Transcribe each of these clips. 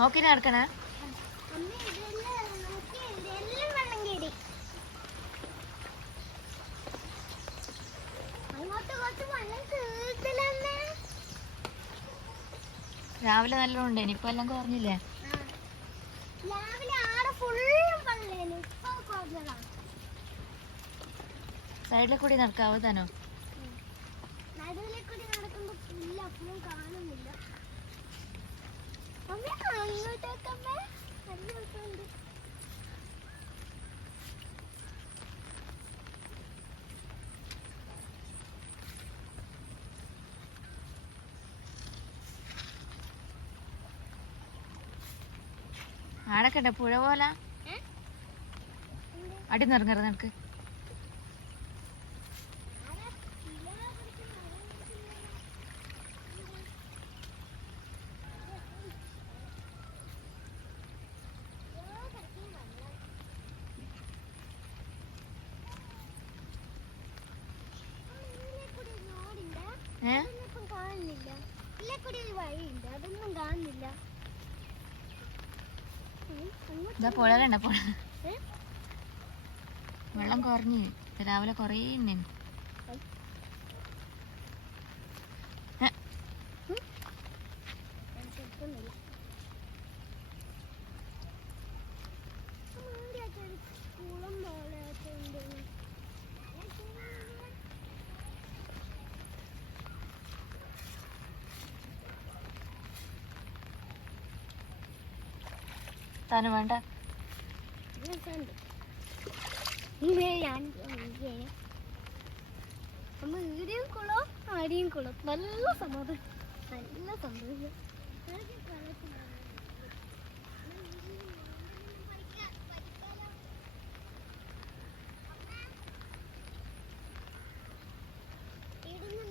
നോക്കി നടക്കണേ. രാവിലെ നല്ലോണം ഉണ്ട്, ഇനിയിപ്പോ എല്ലാം കുറഞ്ഞില്ലേ? സൈഡിലെ കൂടി നടക്കാവോ താനോ? ആടക്കട്ടെ പുഴ പോലെ അടി നിറങ്ങറ നിനക്ക്. ഇതാ പുഴ കണ്ട പുഴ. വെള്ളം കുറഞ്ഞ് രാവിലെ കൊറേ ഉണ്ടേന്. താന് വേണ്ട ഈടിയും കുളം ആടിയും കുളം നല്ല സമ്മതം, നല്ല സന്തോഷം.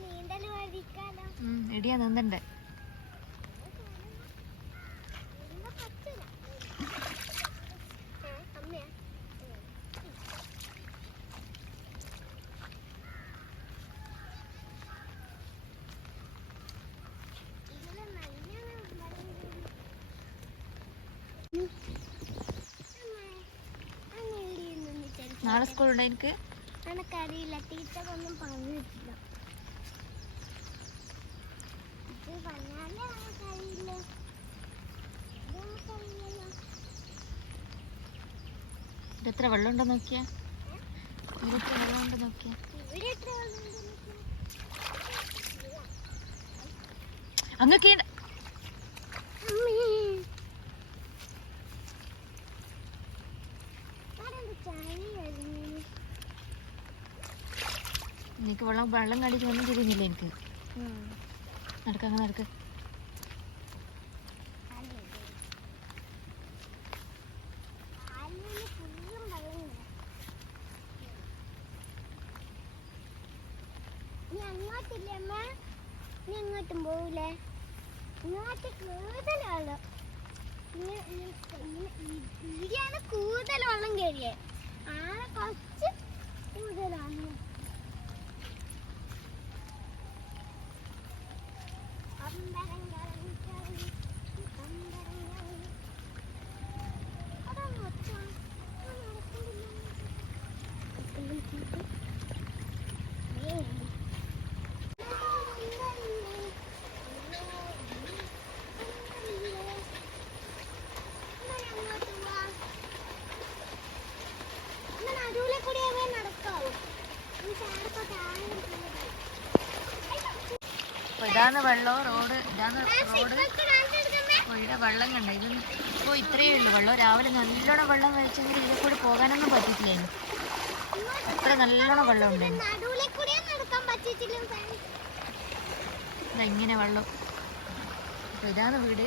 നീന്തൽ പഠിക്കാലോ. ഇടിയാ നീന്തണ്ടേ? നാളെ സ്കൂളുണ്ടോ എനിക്ക്? എനിക്കറിയില്ല, ടീച്ചർ ഒന്നും പറഞ്ഞിട്ടില്ല. എത്ര വെള്ളം ഉണ്ടോ നോക്കിയാ? എത്ര വെള്ളം ഉണ്ടോ നോക്കിയാ? അങ്ങൊക്കെ എനിക്ക് വെള്ളം കടിച്ച് ഒന്നും തിരിഞ്ഞില്ല എനിക്ക്. നടക്ക നടക്ക്. ഇങ്ങോട്ടും പോവൂലേ? ഇങ്ങോട്ട് കൂടുതലാണ്, ഇവിടെയാണ് കൂടുതൽ വെള്ളം കയറിയേ. ആളെ കുറച്ച് കൂടുതലാണ്. ഇതാണ് വെള്ളം, റോഡ് ഇതാണ് റോഡ്. പുഴയുടെ വെള്ളം കണ്ട ഇത് ഇപ്പോൾ ഇത്രയേ ഉള്ളൂ വെള്ളം. രാവിലെ നല്ലോണം വെള്ളം കഴിച്ചെങ്കിൽ ഇതിൽ കൂടി പോകാനൊന്നും പറ്റിയിട്ടില്ല. അത്ര നല്ലോണം വെള്ളം ഉണ്ട്. ഇങ്ങനെ വെള്ളം. ഇതാണ് വീട്.